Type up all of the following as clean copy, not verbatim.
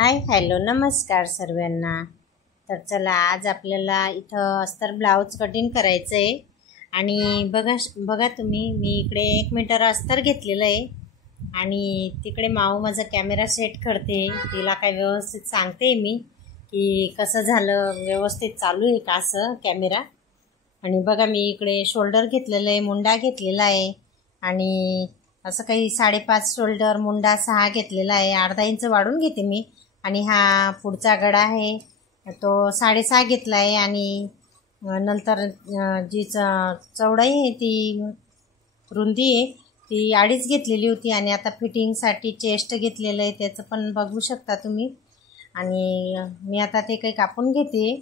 Hi hello नमस्कार सर्वांना। तर चला आज आपल्याला इथं अस्तर ब्लाउज कटिंग करायचं आहे आणि बघा तुम्ही मी इकडे 1 मीटर अस्तर घेतलेलं आहे आणि तिकडे माऊ माझा कॅमेरा सेट करते, तिला काय व्यवस्थित सांगते मी की कसं झालं, व्यवस्थित चालू आहे का असं कॅमेरा। आणि बघा मी इकडे शोल्डर घेतलेलं आहे, मुंडा घेतलेला आहे आणि असं काही 5.5 शोल्डर मुंडा 6 घेतलेला आहे, अर्धा इंच वाढून घेते मी। आणि हा पुढचा गळा आहे तो 6.5 घेतला आहे आणि नंतर जी चौडाई आहे ती रुंदी आहे ती 2.5 घेतलेली होती आणि आता फिटिंगसाठी चेस्ट घेतलेलं आहे, त्याचं पण बघू शकता तुम्ही। आणि मी आता ते काही कापून घेते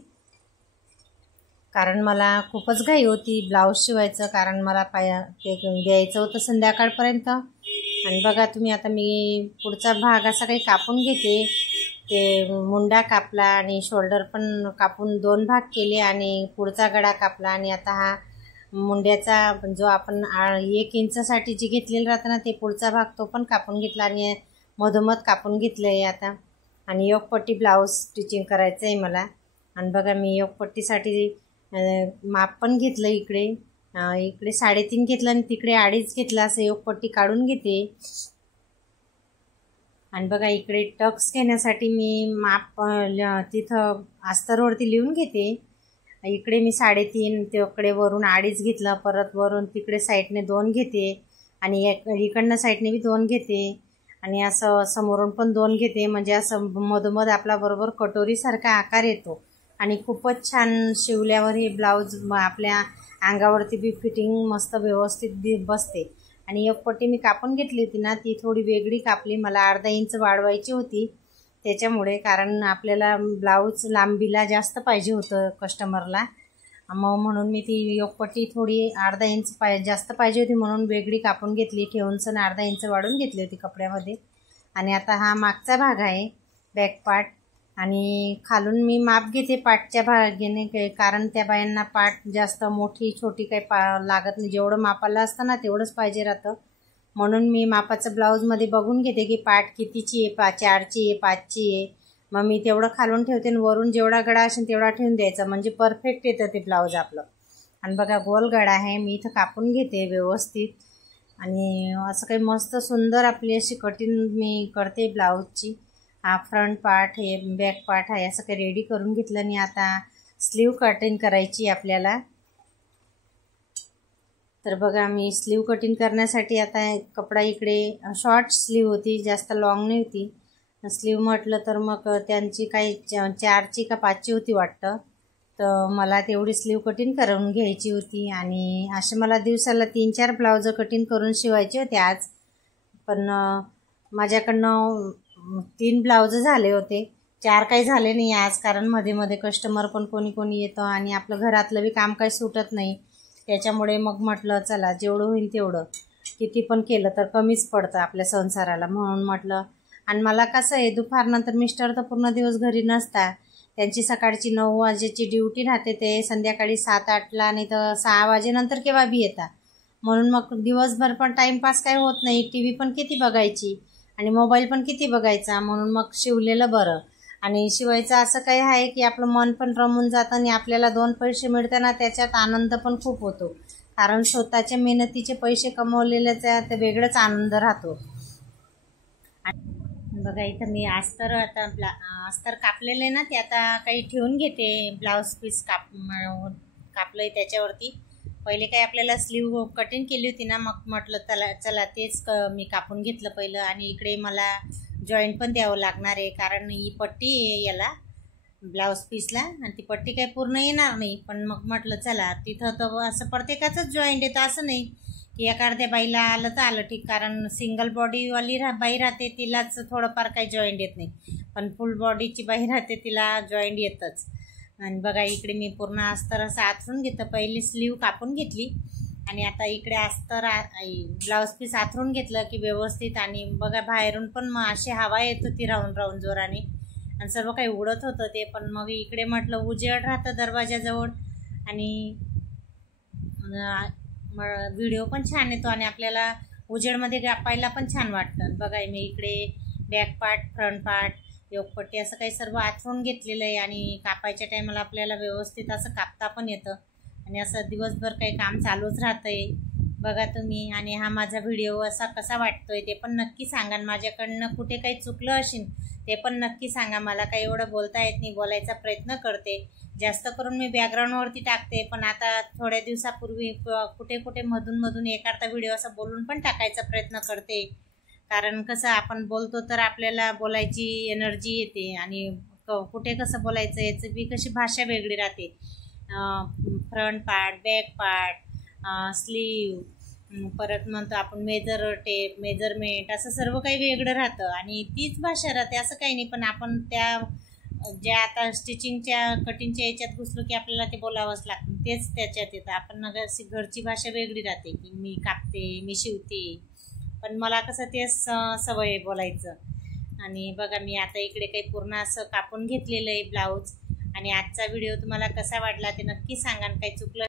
कारण मला खूपच घाई होती ब्लाऊज शिवायचं, कारण मला ते द्यायचं होतं संध्याकाळपर्यंत। आणि बघा तुम्ही आता मी पुढचा भाग असा काही कापून घेते, ते मुंडा कापला आणि शोल्डर पण कापून 2 भाग केले आणि पुढचा गळा कापला। आणि आता हा मुंड्याचा जो आपण 1 इंचसाठी जे घेतलेलं राहतं ना ते पुढचा भाग तो पण कापून घेतला आणि मधोमध कापून घेतलं आहे आता। आणि योकपट्टी ब्लाऊज स्टिचिंग करायचं आहे मला। आणि बघा मी योकपट्टीसाठी माप पण घेतलं, इकडे 3.5 घेतलं आणि तिकडे 2.5 घेतलं, असं योकपट्टी काढून घेते। आणि बघा इकडे टक्स घेण्यासाठी मी माप तिथं अस्तरवरती लिहून घेते। इकडे मी 3.5, तिकडे वरून 2.5 घेतलं, परत वरून तिकडे साईडने 2 घेते आणि इकडनं साईडने बी 2 घेते आणि असं समोरून पण 2 घेते, म्हणजे असं मधोमध आपला बरोबर कटोरीसारखा आकार येतो आणि खूपच छान शिवल्यावर हे ब्लाऊज आपल्या अंगावरती बी फिटिंग मस्त व्यवस्थित बसते। आणि एक पट्टी मी कापून घेतली होती ना ती थोडी वेगळी कापली, मला अर्धा इंच वाढवायची होती त्याच्यामुळे, कारण आपल्याला ब्लाऊज लांबीला जास्त पाहिजे होतं कस्टमरला, मग म्हणून मी ती योकपट्टी थोडी अर्धा इंच जास्त पाहिजे होती म्हणून वेगळी कापून घेतली, ठेवूनसण अर्धा इंच वाढून घेतली होती कपड्यामध्ये। आणि आता हा मागचा भाग आहे बॅक पार्ट आणि खालून मी माप घेते पाठच्या भागाने, कारण त्या बायांना पाठ जास्त मोठी छोटी काही लागत नाही, जेवढं मापाला असतं ना तेवढंच पाहिजे राहतं, म्हणून मी मापाचं ब्लाऊजमध्ये बघून घेते की पाठ कितीची आहे, 4ची आहे 5ची आहे, मग मी तेवढं खालून ठेवते आणि वरून जेवढा गळा असेल तेवढा ठेवून द्यायचा, म्हणजे परफेक्ट येतं ते ब्लाऊज आपलं। आणि बघा गोल गळा आहे, मी इथं कापून घेते व्यवस्थित आणि असं काही मस्त सुंदर आपली अशी कटिंग मी करते ब्लाऊजची। हा फ्रंट पार्ट हे बॅक पार्ट आहे असं काही रेडी करून घेतलं आणि आता स्लीव कटिंग करायची आपल्याला। तर बघा मी स्लीव कटिंग करण्यासाठी आता कपडा इकडे शॉर्ट स्लीव होती, जास्त लॉंग नाही होती स्लीव, म्हटलं तर मग त्यांची काही 4ची का 5ची होती वाटतं, तर मला तेवढी स्लीव कटिंग करून घ्यायची होती। आणि असे मला दिवसाला 3-4 ब्लाउज कटिंग करून शिवायचे होते आज, पण माझ्याकडनं 3 ब्लाउज झाले होते, 4 काही झाले नाही आज, कारण मध्ये मध्ये कस्टमर पण कोणी येतं आणि आपलं घरातलं बी काम काही सुटत नाही, त्याच्यामुळे मग म्हटलं चला जेवढं होईल तेवढं, किती पण केलं तर कमीच पडतं आपल्या संसाराला, म्हणून म्हटलं। आणि मला कसं आहे दुपारनंतर मिस्टर तर पूर्ण दिवस घरी नसतात, त्यांची सकाळची 9 वाजेची ड्युटी राहते, ते संध्याकाळी 7-8ला नाही तर 6 वाजेनंतर केव्हा बी येतात, म्हणून मग दिवसभर पण टाईमपास काही होत नाही, TV पण किती बघायची आणि मोबाईल पण किती बघायचा, म्हणून मग शिवलेलं बरं। आणि शिवायचं असं काही आहे की आपलं मन पण रमून जातं आणि आपल्याला 2 पैसे मिळताना त्याच्यात आनंद पण खूप होतो, कारण स्वतःच्या मेहनतीचे पैसे कमवलेल्याचा ते वेगळाच आनंद राहतो। बघा इथं मी अस्तर कापलेलं आहे ना ते आता काही ठेवून घेते, ब्लाऊज पीस कापलंय त्याच्यावरती, पहिले काही आपल्याला स्लीव कटिंग केली होती ना, मग म्हटलं चला तेच मी कापून घेतलं पहिलं। आणि इकडे मला जॉईंट पण द्यावं लागणार आहे, कारण ही पट्टी आहे याला ब्लाऊज पीसला आणि ती पट्टी काही पूर्ण येणार नाही, पण मग म्हटलं चला तिथं तर असं प्रत्येकाचंच जॉईंट येतं, असं नाही की एखाद्या बाईला आलं तर आलं ठीक, कारण सिंगल बॉडीवाली बाई राहते तिलाच थोडंफार काही जॉईंट येत नाही, पण फुल बॉडीची बाई राहते तिला जॉईंट येतच। आणि बघा इकडे मी पूर्ण अस्तर असं आथरून घेतलं, पहिली स्लीव कापून घेतली आणि आता इकडे अस्तर ब्लाऊज पीस आथरून घेतलं की व्यवस्थित। आणि बघा बाहेरून पण मग अशी हवा येत होती राहून जोराने आणि सर्व काही उडत होतं ते, पण मग इकडे म्हटलं उजेड राहतं दरवाजाजवळ आणि व्हिडिओ पण छान येतो आणि आपल्याला उजेडमध्ये पाहायला पण छान वाटतं। बघा मी इकडे back part front part Yogapatti असं काही सर्व आथरून घेतलेलं आहे आणि कापायच्या टायमाला आपल्याला व्यवस्थित असं कापता पण येतं आणि असं दिवसभर काही काम चालूच राहतंय बघा तुम्ही. आणि हा माझा व्हिडिओ असा कसा वाटतोय ते पण नक्की सांगा. माझ्याकडनं कुठे काही चुकलं असेल ते पण नक्की सांगा. मला काही एवढं बोलता येत नाही, बोलायचा प्रयत्न करते. जास्त करून मी बॅकग्राऊंडवरती टाकते, पण आता थोड्या दिवसापूर्वी कुठे कुठे मधून एखादा व्हिडिओ असा बोलून पण टाकायचा प्रयत्न करते. कारण कसं आपण बोलतो तर आपल्याला बोलायची एनर्जी येते आणि कुठे कसं बोलायचं याचं बी कशी भाषा वेगळी राहते. Front part, back part, slew, परत म्हणतो आपण मेजर टेप, मेजरमेंट, असं सर्व काही वेगळं राहतं आणि तीच भाषा राहते असं काही नाही. पण आपण त्या ज्या आता स्टिचिंगच्या कटिंगच्या याच्यात घुसलो की आपल्याला ते बोलावंच लागतं, तेच त्याच्यात येतं. आपण अशी घरची भाषा वेगळी राहते की मी कापते, मी शिवते, पण मला कसं तेच सवय आहे बोलायचं. आणि बघा मी आता इकडे काही पूर्ण असं कापून घेतलेलं आहे ब्लाऊज. आणि आजचा व्हिडिओ तुम्हाला कसा वाटला ते नक्की सांगा. काही चुकलं